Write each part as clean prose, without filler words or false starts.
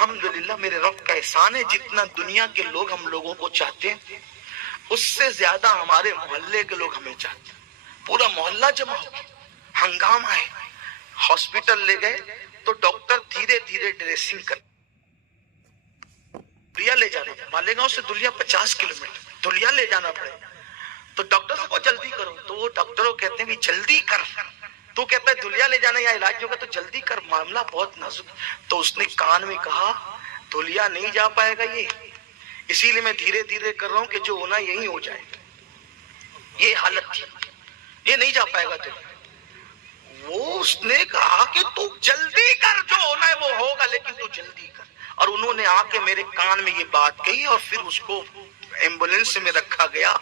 الحمدللہ میرے رب کا احسان ہے، جتنا دنیا کے لوگ ہم لوگوں کو چاہتے ہیں اس سے زیادہ ہمارے محلے کے لوگ ہمیں چاہتے ہیں۔ پورا محلہ جمع ہو گیا، ہنگامہ ہے۔ ہاسپٹل لے گئے تو ڈاکٹر دھیرے دھیرے ڈریسنگ کر دھلیا لے جانا، مالیگاؤں سے دھلیا 50 کلومیٹر، دھلیا لے جانا پڑے۔ تو ڈاکٹر سے کو جلدی کرو، تو وہ ڈاکٹروں کہتے ہیں کہ جلدی کر، تو کہتا ہے دھلیا لے جانا یا علاج ہوگا تو جلدی کر، معاملہ بہت نازک۔ تو اس نے کان میں کہا دھلیا نہیں جا پائے گا یہ، اسی لیے میں دھیرے دھیرے کر رہا ہوں کہ جو ہونا یہی ہو جائے۔ یہ حالت تھی، یہ نہیں جا پائے گا تو۔ وہ اس نے کہا کہ تو جلدی کر، جو ہونا ہے وہ ہوگا لیکن تو جلدی کر۔ اور انہوں نے آ کے میرے کان میں یہ بات کہی اور پھر اس کو ایمبولینس میں رکھا گیا۔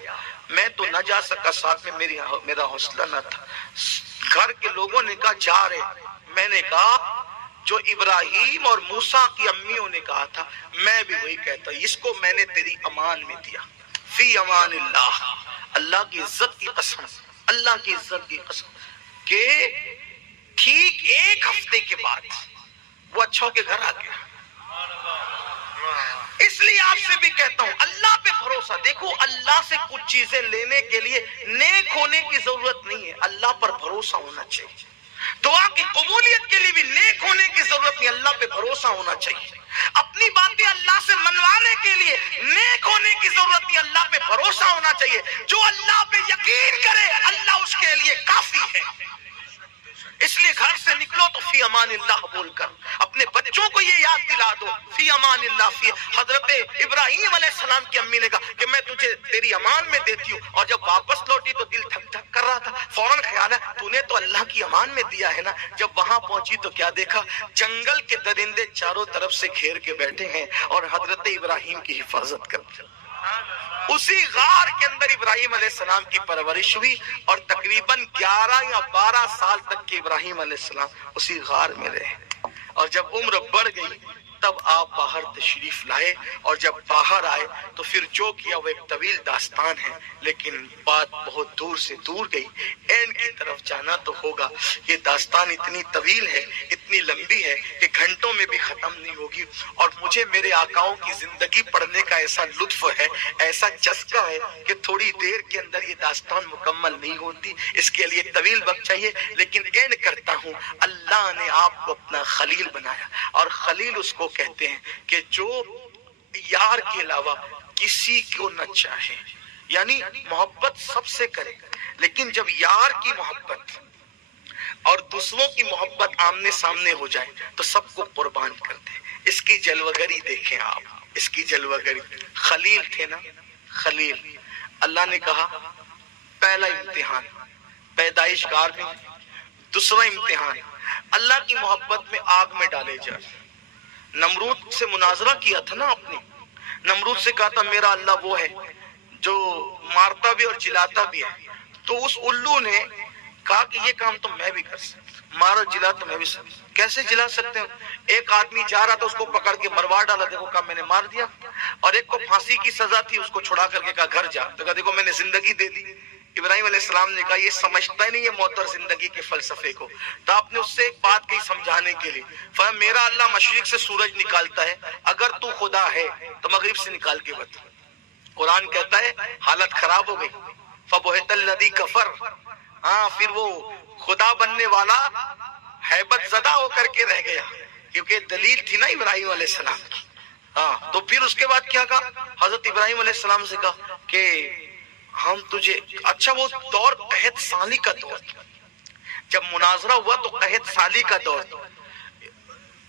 میں تو نہ جا سکا، ساتھ میں میرا حوصلہ نہ تھا۔ گھر کے لوگوں نے کہا جا رہے، میں نے کہا جو ابراہیم اور موسیٰ کی امیوں نے کہا تھا میں بھی وہی کہتا ہوں، اس کو میں نے تیری امان میں دیا، فی امان اللہ، اللہ کی عزت کی قسم، اللہ کی عزت کی قسم، کہ ٹھیک 1 ہفتے کے بعد وہ اچھا ہو کے گھر آ گیا۔ اس لیے آپ سے بھی کہتا ہوں اللہ پہ بھروسہ، دیکھو اللہ سے کچھ چیزیں لینے کے لیے نیک ہونے کی ضرورت نہیں ہے، اللہ پر بھروسہ ہونا چاہیے۔ دعا کی قبولیت کے لیے بھی نیک ہونے کی ضرورت نہیں، اللہ پہ بھروسہ ہونا چاہیے۔ اپنی باتیں اللہ سے منوانے کے لیے نیک ہونے کی ضرورت نہیں، اللہ پہ بھروسہ ہونا چاہیے۔ جو اللہ پہ یقین کرے اللہ اس کے لیے کافی ہے۔ اس لیے گھر سے نکلو تو فی امان اللہ بول کر اپنے بچوں کو یہ یاد دلا دو، فی امان اللہ۔ فی حضرت ابراہیم علیہ السلام کی امی نے کہا کہ میں تجھے تیری امان میں دیتی ہوں، اور جب واپس لوٹی تو دل دھک دھک کر رہا تھا، فوراً خیال ہے تو نے تو اللہ کی امان میں دیا ہے نا۔ جب وہاں پہنچی تو کیا دیکھا، جنگل کے درندے چاروں طرف سے گھیر کے بیٹھے ہیں اور حضرت ابراہیم کی حفاظت کرتے ہیں۔ اسی غار کے اندر ابراہیم علیہ السلام کی پرورش ہوئی، اور تقریباً 11 یا 12 سال تک کے ابراہیم علیہ السلام اسی غار میں رہے۔ اور جب عمر بڑھ گئی تب آپ باہر تشریف لائے، اور جب باہر آئے تو پھر جو کیا وہ ایک طویل داستان ہے، لیکن بات بہت دور سے دور گئی، اینڈ کی طرف جانا تو ہوگا۔ یہ داستان اتنی طویل ہے، اتنی لمبی ہے کہ گھنٹوں میں بھی ختم نہیں ہوگی، اور مجھے میرے آقاؤں کی زندگی پڑھنے کا ایسا لطف ہے، ایسا چسکا ہے کہ تھوڑی دیر کے اندر یہ داستان مکمل نہیں ہوتی، اس کے لیے طویل وقت چاہیے۔ لیکن اینڈ کرتا ہوں، اللہ نے آپ کو اپنا خلیل بنایا، اور خلیل اس کو کہتے ہیں کہ جو یار کے علاوہ کسی کو نہ چاہے، یعنی محبت سب سے کرے، لیکن جب یار کی محبت اور دوسروں کی محبت آمنے سامنے ہو جائے تو سب کو قربان کر دے۔ اس کی جلوگری دیکھیں آپ، اس کی جلوگری۔ خلیل تھے نا، خلیل، اللہ نے کہا پہلا امتحان پیدائش گار میں، دوسرا امتحان اللہ کی محبت میں آگ میں ڈالے جائے۔ نمرود سے مناظرہ کیا تھا نا آپ نے، نمرود سے کہا تھا میرا اللہ وہ ہے جو مارتا بھی اور جلاتا بھی ہے، تو اس الو نے کہا کہ یہ کام تو میں بھی کر سکتا، مارا جلا تو میں بھی سکتا۔ کیسے جلا سکتے ہیں؟ ایک آدمی جا رہا تھا، اس کو پکڑ کے مروا ڈالا، دیکھو کہا میں نے مار دیا، اور ایک کو پھانسی کی سزا تھی، اس کو چھڑا کر کے کہا گھر جا، تو کہا دیکھو میں نے زندگی دے دی۔ ابراہیم علیہ السلام نے کہا یہ سمجھتا ہی نہیں ہے موت اور زندگی کے فلسفے کو، تو آپ نے اس سے ایک بات کہی سمجھانے کے لیے، فرمایا میرا اللہ مشرق سے سورج نکالتا ہے، اگر تو خدا ہے تو مغرب سے نکال کے بتا۔ قرآن کہتا ہے حالت خراب ہو گئی، فَبُہِتَ الَّذِي كَفَرَ، ہاں پھر وہ خدا بننے والا ہیبت زدہ ہو کر کے رہ گیا، کیونکہ دلیل تھی نا ابراہیم علیہ السلام کی۔ ہاں تو پھر اس کے بعد کیا کہا، حضرت ابراہیم علیہ السلام سے کہا کہ ہم تجھے، اچھا وہ دور قحط سالی کا دور تھا، جب مناظرہ ہوا تو قحط سالی کا دور تھا،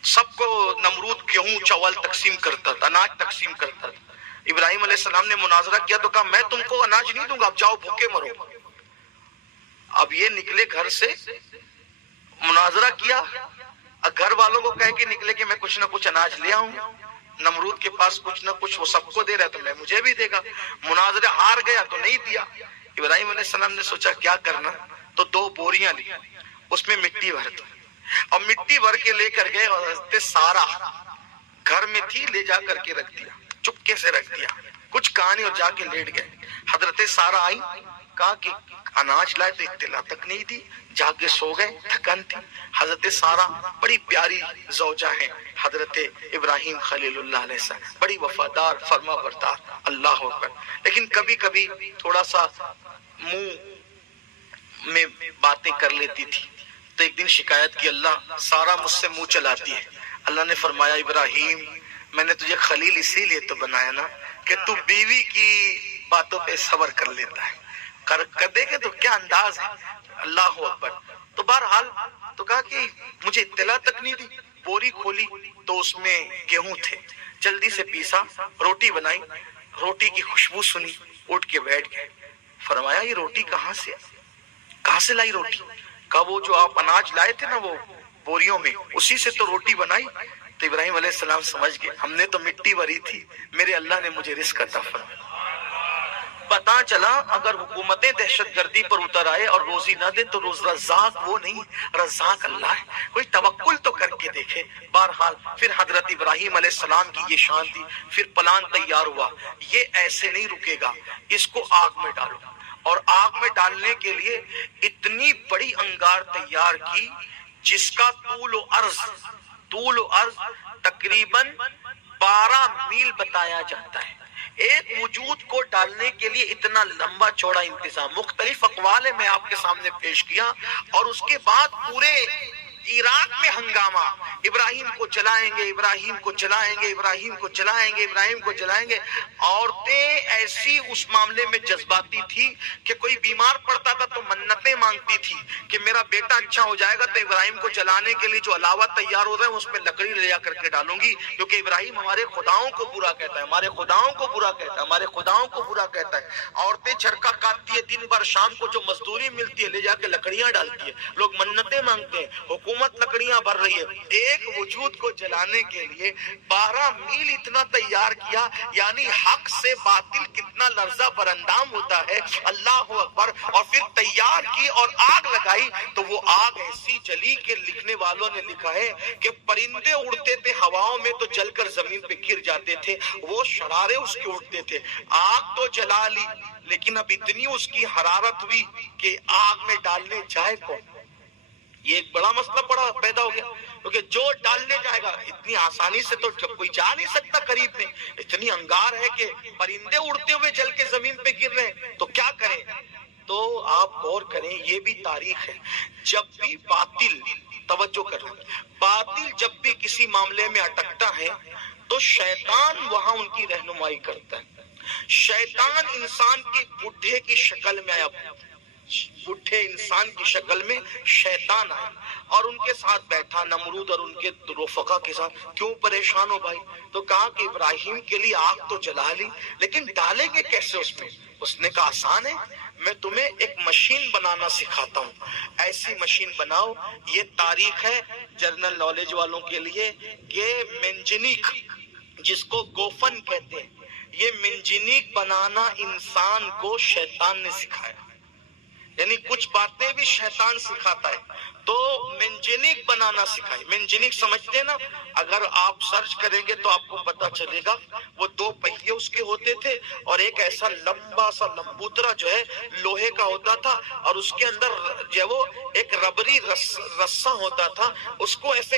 سب کو نمرود گیہوں چاول تقسیم کرتا تھا، اناج تقسیم کرتا تھا۔ ابراہیم علیہ السلام نے مناظرہ کیا تو کہا میں تم کو اناج نہیں دوں گا، اب جاؤ بھوکے مرو۔ اب یہ نکلے گھر سے، مناظرہ کیا، گھر والوں کو کہہ کے نکلے کہ میں کچھ نہ کچھ اناج لے آؤں، نمرود کے پاس کچھ نہ کچھ وہ سب کو دے رہا ہے تو میں مجھے بھی دے گا، مناظرہ ہار گیا تو نہیں دیا۔ ابراہیم علیہ السلام نے سوچا کیا کرنا، تو 2 بوریاں لی، اس میں مٹی بھر دی، اور مٹی بھر کے لے کر گئے، اور حضرت سارا گھر میں تھی، لے جا کر کے رکھ دیا، چپکے سے رکھ دیا، کچھ کہانی، اور جا کے لیٹ گئے۔ حضرت سارا آئی، کہا کہ اناج لائے تو اطلاع تک نہیں دی، جا کے سو گئے، تھکن تھی۔ حضرت سارہ بڑی پیاری زوجہ ہیں حضرت ابراہیم خلیل اللہ علیہ السلام، بڑی وفادار، فرما بردار، اللہ اکبر، لیکن کبھی کبھی تھوڑا سا منہ میں باتیں کر لیتی تھی۔ تو ایک دن شکایت کی، اللہ سارہ مجھ سے منہ چلاتی ہے۔ اللہ نے فرمایا ابراہیم میں نے تجھے خلیل اسی لیے تو بنایا نا کہ تو بیوی کی باتوں پہ صبر کر لیتا ہے، کر دے گے تو کیا انداز ہے، اللہ اکبر۔ تو بہرحال تو کہا کہ مجھے اطلاع تک نہیں دی، بوری کھولی تو اس میں گیہوں تھے، جلدی سے پیسا، روٹی بنائی، روٹی کی خوشبو سنی، اٹھ کے بیٹھ گئے۔ فرمایا یہ روٹی کہاں سے لائی روٹی؟ کہا وہ جو آپ اناج لائے تھے نا وہ بوریوں میں، اسی سے تو روٹی بنائی۔ تو ابراہیم علیہ السلام سمجھ گئے ہم نے تو مٹی بھری تھی، میرے اللہ نے مجھے رزق عطا فرمایا۔ پتا چلا اگر حکومتیں دہشت گردی پر اتر آئے اور روزی نہ دے تو رزاق وہ نہیں، رزاق اللہ ہے، کوئی توکل تو کر کے دیکھے۔ بہرحال پھر حضرت ابراہیم علیہ السلام کی یہ شان تھی، پھر پلان تیار ہوا، یہ ایسے نہیں رکے گا، اس کو آگ میں ڈالو۔ اور آگ میں ڈالنے کے لیے اتنی بڑی انگار تیار کی جس کا طول و عرض تقریباً 12 میل بتایا جاتا ہے۔ ایک وجود کو ڈالنے کے لیے اتنا لمبا چوڑا انتظام، مختلف اقوال میں آپ کے سامنے پیش کیا۔ اور اس کے بعد پورے عراق میں ہنگامہ، ابراہیم کو جلائیں گے، ابراہیم کو جلائیں گے، ابراہیم کو جلائیں گے، ابراہیم کو جلائیں گے۔ عورتیں ایسی اس معاملے میں جذباتی تھی کہ کوئی بیمار پڑتا تھا تو منتیں مانگتی تھی کہ میرا بیٹا اچھا ہو جائے گا تو ابراہیم کو جلانے کے لیے جو علاوہ تیار ہو رہا ہے اس پہ لکڑی لے جا کر کے ڈالوں گی، کیونکہ ابراہیم ہمارے خداؤں کو برا کہتا ہے، ہمارے خداؤں کو برا کہتا ہے، ہمارے خداؤں کو برا کہتا ہے۔ عورتیں چرکا کاٹتی ہے دن بھر، شام کو جو مزدوری ملتی ہے لے جا کے لکڑیاں ڈالتی ہے، لوگ منتیں مانگتے ہیں، حکومت لکڑیاں بھر رہی ہے۔ ایک وجود کو جلانے کے لیے 12 میل اتنا تیار کیا، یعنی حق سے باطل کتنا لرزہ براندام ہوتا ہے، اللہ اکبر۔ اور پھر تیار کی اور آگ لگائی تو وہ آگ ایسی جلی کہ لکھنے والوں نے لکھا ہے کہ پرندے اڑتے تھے ہواؤں میں تو جل کر زمین پہ گر جاتے تھے، وہ شرارے اس کے اڑتے تھے۔ آگ تو جلا لی لیکن اب اتنی اس کی حرارت ہوئی کہ آگ میں ڈالنے جائے کون؟ یہ ایک بڑا مسئلہ پیدا ہو گیا، کیونکہ جو ڈالنے جائے گا اتنی آسانی سے تو کوئی جا نہیں سکتا قریب میں، اتنی انگار ہے کہ پرندے اڑتے ہوئے جل کے زمین پہ گر رہے ہیں، تو کیا کریں؟ تو آپ غور کریں، یہ بھی تاریخ ہے، جب بھی باطل، توجہ کریں، باطل جب بھی کسی معاملے میں اٹکتا ہے تو شیطان وہاں ان کی رہنمائی کرتا ہے۔ شیطان انسان کی بڈھے کی شکل میں آیا، بڈھے انسان کی شکل میں شیطان آیا اور ان کے ساتھ بیٹھا، نمرود اور ان کے رفقا کے ساتھ۔ کیوں پریشان ہو بھائی؟ تو کہا کہ ابراہیم کے لیے آگ تو جلا لی لیکن ڈالیں گے کیسے اس میں؟ اس نے کہا آسان ہے، میں تمہیں ایک مشین بنانا سکھاتا ہوں، ایسی مشین بناؤ۔ یہ تاریخ ہے جنرل نالج والوں کے لیے کہ منجنیق، جس کو گوفن کہتے ہیں، یہ منجنیق بنانا انسان کو شیطان نے سکھایا، یعنی کچھ باتیں بھی شیطان سکھاتا ہے۔ تو منجنیق بنانا سکھائی۔ منجنیق سمجھتے ہیں نا؟ اگر آپ سرچ کریں گے تو آپ کو پتا چلے گا، وہ 2 پہیے اس کے ہوتے تھے اور ایک ایسا لمبا سا لمبوترا جو ہے لوہے کا ہوتا تھا اور اس کے اندر جو وہ ایک ربری رسا ہوتا تھا، اس کو ایسے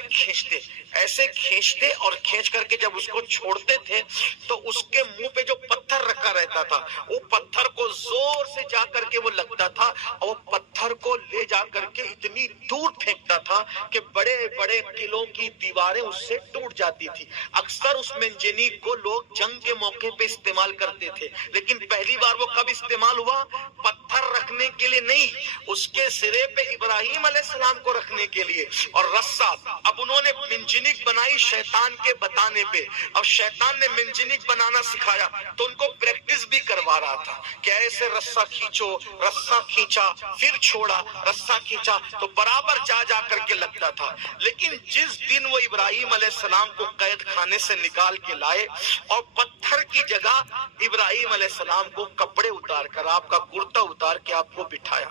کھینچتے اور کھینچ کر کے جب اس کو چھوڑتے تھے تو اس کے منہ پہ جو پتھر رکھا رہتا تھا وہ پتھر کو زور سے جا کر کے وہ لگتا تھا اور وہ پتھر کو لے جا کر کے اتنی دور پھینکتا تھا کہ بڑے بڑے قلعوں کی دیواریں اس سے ٹوٹ جاتی تھی۔ اکثر اس منجنیق کو لوگ جنگ کے موقع پہ استعمال کرتے تھے، لیکن پہلی بار وہ کب استعمال ہوا؟ پتھر رکھنے کے لیے نہیں، اس کے سرے پہ ابراہیم علیہ السلام کو رکھنے کے لیے۔ اور رسا، اب انہوں نے منجنیق بنائی شیطان کے بتانے پہ، اب شیطان نے منجنیق بنانا سکھایا تو ان کو پریکٹس بھی کروا رہا تھا کہ ایسے رسا کھینچو، رسا کھینچا پھر چھوڑا، رسا کھینچا تو برابر جا کر کے لگتا تھا۔ لیکن جس دن وہ ابراہیم علیہ السلام کو قید خانے سے نکال کے لائے اور پتھر کی جگہ ابراہیم علیہ السلام کو کپڑے اتار کر، آپ کا کرتا اتار کے آپ کو بٹھایا،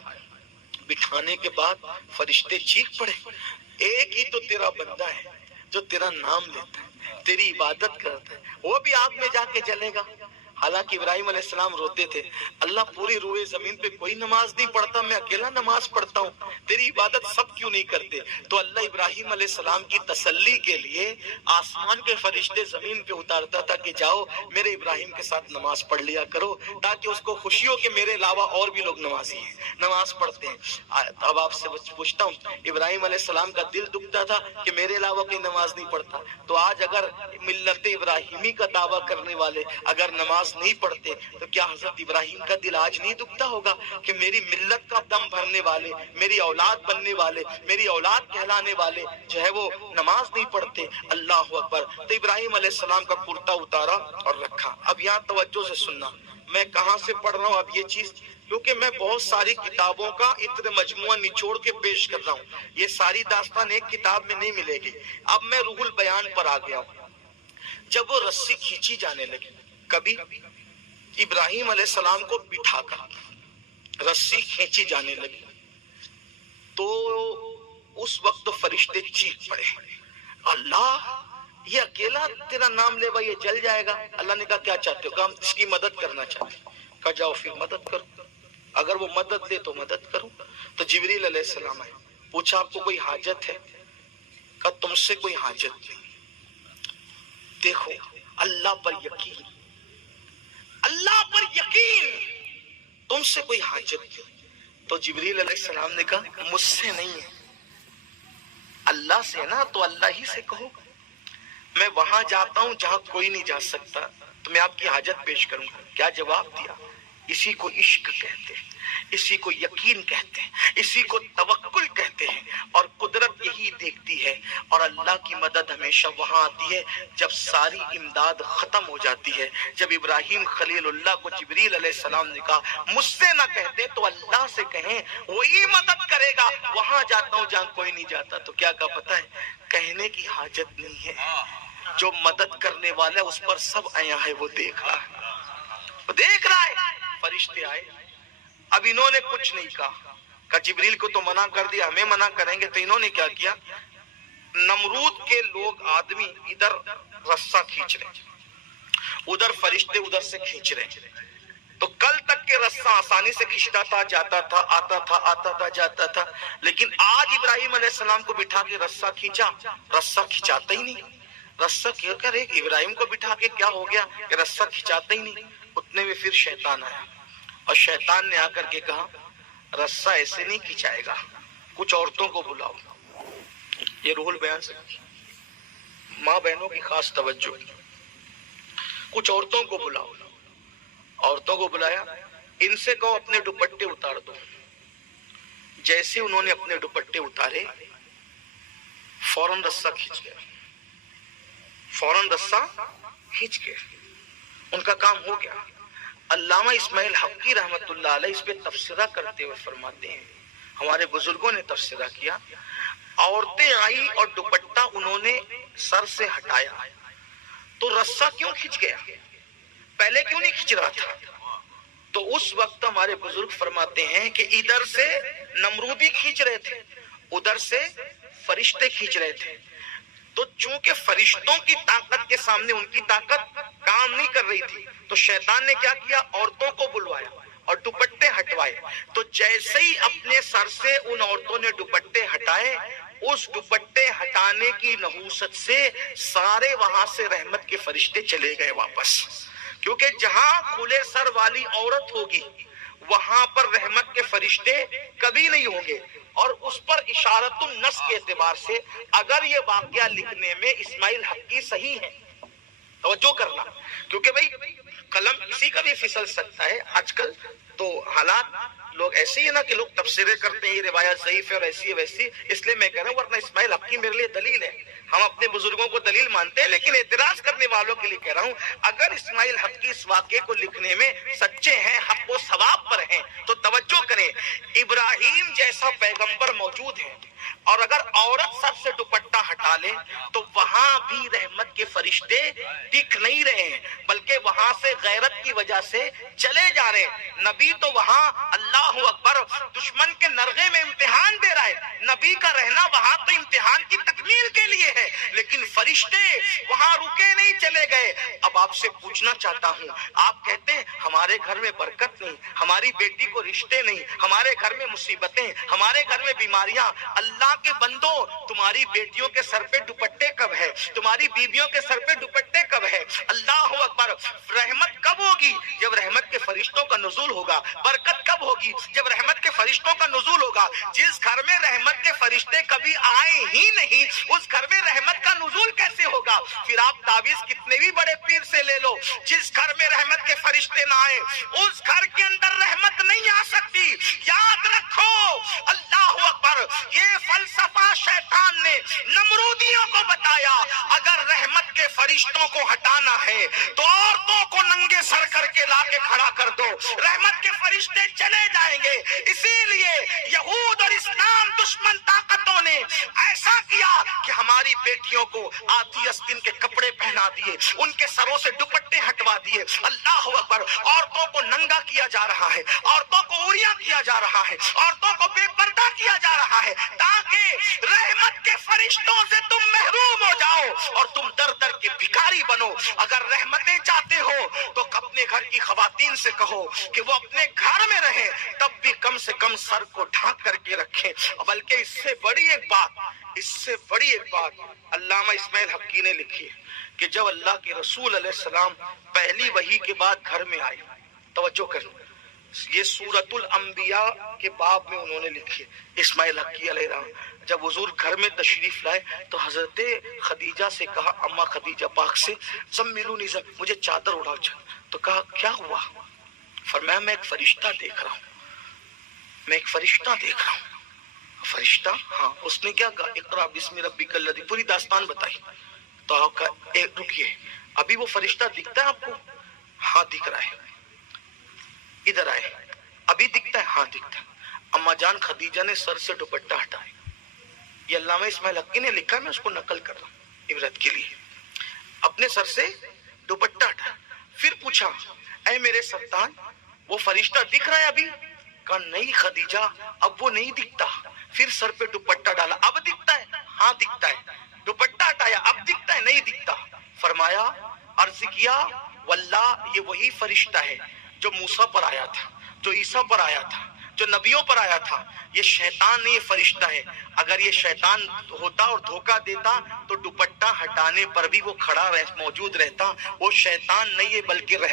بٹھانے کے بعد فرشتے چیخ پڑے، ایک ہی تو تیرا بندہ ہے جو تیرا نام لیتا ہے، تیری عبادت کرتا ہے، وہ بھی آگ میں جا کے جلے گا۔ حالانکہ ابراہیم علیہ السلام روتے تھے، اللہ پوری روئے زمین پہ کوئی نماز نہیں پڑھتا، میں اکیلا نماز پڑھتا ہوں، تیری عبادت سب کیوں نہیں کرتے؟ تو اللہ ابراہیم علیہ السلام کی تسلی کے لیے آسمان کے فرشتے زمین پہ اتارتا تھا کہ جاؤ میرے ابراہیم کے ساتھ نماز پڑھ لیا کرو، تاکہ اس کو خوشی ہو کہ میرے علاوہ اور بھی لوگ نمازی ہیں، نماز پڑھتے ہیں۔ اب آپ سے پوچھتا ہوں، ابراہیم علیہ السلام کا دل دکھتا تھا کہ میرے علاوہ کوئی نماز نہیں پڑھتا، تو آج اگر ملت ابراہیمی کا دعویٰ کرنے والے اگر نماز نہیں پڑھتے تو کیا حضرت ابراہیم کا دل آج نہیں دکھتا ہوگا کہ میری ملت کا دم بھرنے والے، میری اولاد بننے والے، میری اولاد کہلانے والے جو ہے وہ نماز نہیں پڑھتے؟ اللہ اکبر۔ تو ابراہیم علیہ السلام کا کرتا اتارا اور رکھا۔ اب یہاں توجہ سے سننا، میں کہاں سے پڑھ رہا ہوں اب یہ چیز، کیونکہ میں بہت ساری کتابوں کا اتنا مجموعہ نچوڑ کے پیش کر رہا ہوں، یہ ساری داستان ایک کتاب میں نہیں ملے گی۔ اب میں روح البیان پر آ گیا ہوں۔ جب وہ رسی کھینچی جانے لگی، کبھی ابراہیم علیہ السلام کو بٹھا کر رسی کھینچی جانے لگی، تو اس وقت فرشتے چیخ پڑے، اللہ یہ اکیلا تیرا نام لے گا، یہ جل جائے گا۔ اللہ نے کہا کیا چاہتے ہو؟ کہا ہم اس کی مدد کرنا چاہتے ہیں۔ کہا جاؤ پھر مدد کرو، اگر وہ مدد دے تو مدد کرو۔ تو جبریل علیہ السلام آئے، پوچھا آپ کو کوئی حاجت ہے؟ کہا تم سے کوئی حاجت نہیں۔ دیکھو اللہ پر یقین، اللہ پر یقین، تم سے کوئی حاجت نہیں۔ تو جبریل علیہ السلام نے کہا مجھ سے نہیں ہے، اللہ سے نا، تو اللہ ہی سے کہو، میں وہاں جاتا ہوں جہاں کوئی نہیں جا سکتا، تو میں آپ کی حاجت پیش کروں گا۔ کیا جواب دیا؟ اسی کو عشق کہتے ہیں، اسی کو یقین کہتے ہیں، اسی کو توکل کہتے ہیں، اور قدرت یہی دیکھتی ہے، اور اللہ کی مدد ہمیشہ وہاں آتی ہے جب ساری امداد ختم ہو جاتی ہے۔ جب ابراہیم خلیل اللہ کو جبریل علیہ السلام نے کہا مجھ سے نہ کہتے تو اللہ سے کہیں، وہی مدد کرے گا، وہاں جاتا ہوں جہاں کوئی نہیں جاتا، تو کیا کہا پتہ ہے؟ کہنے کی حاجت نہیں ہے، جو مدد کرنے والا ہے اس پر سب آیا ہے، وہ دیکھ رہا ہے، وہ دیکھ رہا ہے۔ فرشتے آئے، اب انہوں نے کچھ نہیں کہا جبریل کو تو منع کر دیا، ہمیں منع کریں گے، تو انہوں نے کیا کیا؟ نمرود کے لوگ آدمی ادھر رسہ کھینچ رہے، ادھر فرشتے ادھر سے کھینچ رہے، تو کل تک کے رسہ آسانی سے کھینچتا تھا، جاتا تھا، آتا تھا، آتا تھا، جاتا تھا، لیکن آج ابراہیم علیہ السلام کو بٹھا کے رسہ کھینچا، رسہ کھینچاتا ہی نہیں۔ رسہ کیا کر ایک ابراہیم کو بٹھا کے کیا ہو گیا کہ رسہ کھینچاتا ہی نہیں۔ اتنے میں پھر شیطان آیا، اور شیطان نے آ کر کے کہا رسہ ایسے نہیں کھینچائے گا، کچھ عورتوں کو بلاؤ۔ یہ روح البیان سے ماں بہنوں کی خاص توجہ، کچھ عورتوں کو بلاؤ۔ عورتوں کو بلایا، ان سے کہو اپنے دوپٹے اتار دو۔ جیسے انہوں نے اپنے دوپٹے اتارے، فوراً رسہ کھینچ گیا، فوراً رسہ کھینچ گیا، ان کا کام ہو گیا۔ علامہ اسماعیل حقی رحمت اللہ علیہ اس پہ تفسیرہ کرتے ہوئے فرماتے ہیں، ہمارے بزرگوں نے تفسیرہ کیا، عورتیں آئی اور دوپٹہ انہوں نے سر سے ہٹایا، تو رسہ کیوں کھینچ گیا؟ پہلے کیوں نہیں کھینچ رہا تھا؟ تو اس وقت ہمارے بزرگ فرماتے ہیں کہ ادھر سے نمرودی کھینچ رہے تھے، ادھر سے فرشتے کھینچ رہے تھے، تو چونکہ فرشتوں کی طاقت کے سامنے ان کی طاقت کام نہیں کر رہی تھی، تو شیطان نے کیا کیا؟ عورتوں کو بلوایا اور دوپٹے ہٹوائے۔ تو جیسے ہی اپنے سر سے ان عورتوں نے دوپٹے ہٹائے، اس دوپٹے ہٹانے کی نحوست سے سارے وہاں سے رحمت کے فرشتے چلے گئے واپس، کیونکہ جہاں کھلے سر والی عورت ہوگی وہاں پر رحمت کے فرشتے کبھی نہیں ہوں گے۔ اور اس پر اشارت النص کے اعتبار سے اگر یہ واقعہ لکھنے میں اسماعیل حقی صحیح ہے، توجہ کرنا، کیونکہ بھئی قلم کسی کا بھی پھسل سکتا ہے آج کل، تو حالات لوگ ایسے ہی نا کہ لوگ تفسیریں کرتے ہیں یہ روایت ضعیف ہے اور ایسی ہے ویسی، اس لیے میں کہہ رہا ہوں، ورنہ اسماعیل حقی میرے لیے دلیل ہے، ہم اپنے بزرگوں کو دلیل مانتے ہیں، لیکن اعتراض کرنے والوں کے لیے کہہ رہا ہوں اگر اسماعیل حقی اس واقعے کو لکھنے میں سچے ہیں، حق و ثواب پر ہیں، تو توجہ کریں، ابراہیم جیسا پیغمبر موجود ہے، اور اگر عورت سر سے دوپٹہ ہٹا لے تو وہاں بھی رحمت کے فرشتے ٹک نہیں رہے ہیں، بلکہ وہاں سے غیرت کی وجہ سے چلے جا رہے ہیں۔ نبی تو وہاں اللہ اکبر دشمن کے نرغے میں امتحان دے رہا ہے، نبی کا رہنا وہاں تو امتحان کی تکمیل کے لیے ہے، لیکن فرشتے وہاں رکے نہیں، چلے گئے۔ اب آپ سے پوچھنا چاہتا ہوں، آپ کہتے ہیں ہمارے گھر میں برکت نہیں، ہماری بیٹی کو رشتے نہیں، ہمارے گھر میں مصیبتیں، ہمارے گھر میں بیماریاں۔ اللہ کے بندو، تمہاری بیٹیوں کے سر پہ دوپٹے کب ہے؟ تمہاری بیویوں کے سر پہ دوپٹے کب ہے؟ اللہ اکبر۔ رحمت کب ہوگی؟ جب رحمت کے فرشتوں کا نزول ہوگا۔ برکت کب ہوگی؟ جب رحمت کے فرشتوں کا نزول ہوگا۔ جس گھر میں رحمت کے فرشتے کبھی آئے ہی نہیں، اس گھر میں رحمت کا نزول کیسے ہوگا؟ پھر آپ تعویذ کتنے بھی بڑے پیر سے لے لو، جس گھر میں رحمت کے فرشتے نہ آئے اس گھر کے اندر رحمت نہیں آ سکتی۔ یاد رکھو، اللہ اکبر، یہ فلسفہ شیطان نے نمرودیوں کو بتایا۔ اگر رحمت کے فرشتوں کو ہٹانا ہے تو عورتوں کو ننگے سر کر کے لا کے کھڑا کر دو، رحمت کے فرشتے چلے جائیں گے۔ اسی لیے یہود اور اسلام دشمن طاقتوں نے ایسا کیا کہ ہماری بیٹیوں کو آدھی آستین کے کپڑے پہنا دیے، ان کے سروں سے دوپٹے ہٹوا دیے۔ اللہ اکبر، عورتوں کو ننگا کیا جا رہا ہے، عورتوں کو عوریاں کیا جا رہا ہے، عورتوں کو بے پردہ کیا جا رہا ہے، تاکہ رحمت کے فرشتوں سے تم محروم ہو جاؤ اور تم در در کے بھکاری بنو۔ اگر رحمتیں چاہتے ہو تو اپنے گھر کی خواتین سے کہو کہ وہ اپنے گھر میں رہیں، تب بھی کم سے کم سر کو ڈھانک کر کے رکھیں۔ بلکہ اس سے بڑی ایک بات علامہ اسماعیل حقی نے لکھی ہے کہ جب اللہ کے رسول علیہ السلام پہلی وحی کے بعد گھر میں آئے، توجہ کریں، یہ سورۃ الانبیاء کے باب میں انہوں نے لکھی ہے اسماعیل حقی علیہ السلام، جب حضور گھر میں تشریف لائے تو حضرت خدیجہ سے کہا، اما خدیجہ پاک سے، زملونی مجھے چادر اڑاؤ۔ تو کہا کیا ہوا؟ فرمایا میں ایک فرشتہ دیکھ رہا ہوں۔ فرشتہ؟ ہاں۔ اس نے کیا کہا؟ اقرا بسم ربک الذی، پوری داستان بتائی۔ تو آپ کا رکیے، ابھی وہ فرشتہ دکھتا ہے آپ کو؟ ہاں دکھ رہا ہے۔ ادھر آئے، ابھی دکھتا ہے؟ ہاں دکھتا ہے۔ اما جان خدیجہ نے سر سے دوپٹہ ہٹائے، یہ علامہ اسماعیل حقی نے لکھا، میں اس کو نقل کر رہا ہوں عبرت کے لیے۔ اپنے سر سے دوپٹہ ہٹایا، پھر پوچھا اے میرے سلطان وہ فرشتہ دکھ رہا ہے ابھی؟ کہا نہیں خدیجہ اب وہ نہیں دکھتا۔ پھر سر پہ دوپٹہ ڈالا، اب دکھتا ہے؟ ہاں دکھتا ہے۔ دوپٹہ ہٹایا، اب دکھتا ہے؟ نہیں دکھتا۔ فرمایا، عرض کیا واللہ یہ وہی فرشتہ ہے جو موسیٰ پر آیا تھا، جو عیسیٰ پر آیا تھا، جو نبیوں پر آیا تھا۔ یہ شیطان نہیں، یہ فرشتہ ہے۔ اگر یہ شیطان ہوتا اور دھوکہ دیتا تو دوپٹہ ہٹانے پر بھی وہ کھڑا موجود رہتا۔ وہ شیطان نہیں ہے بلکہ رحمت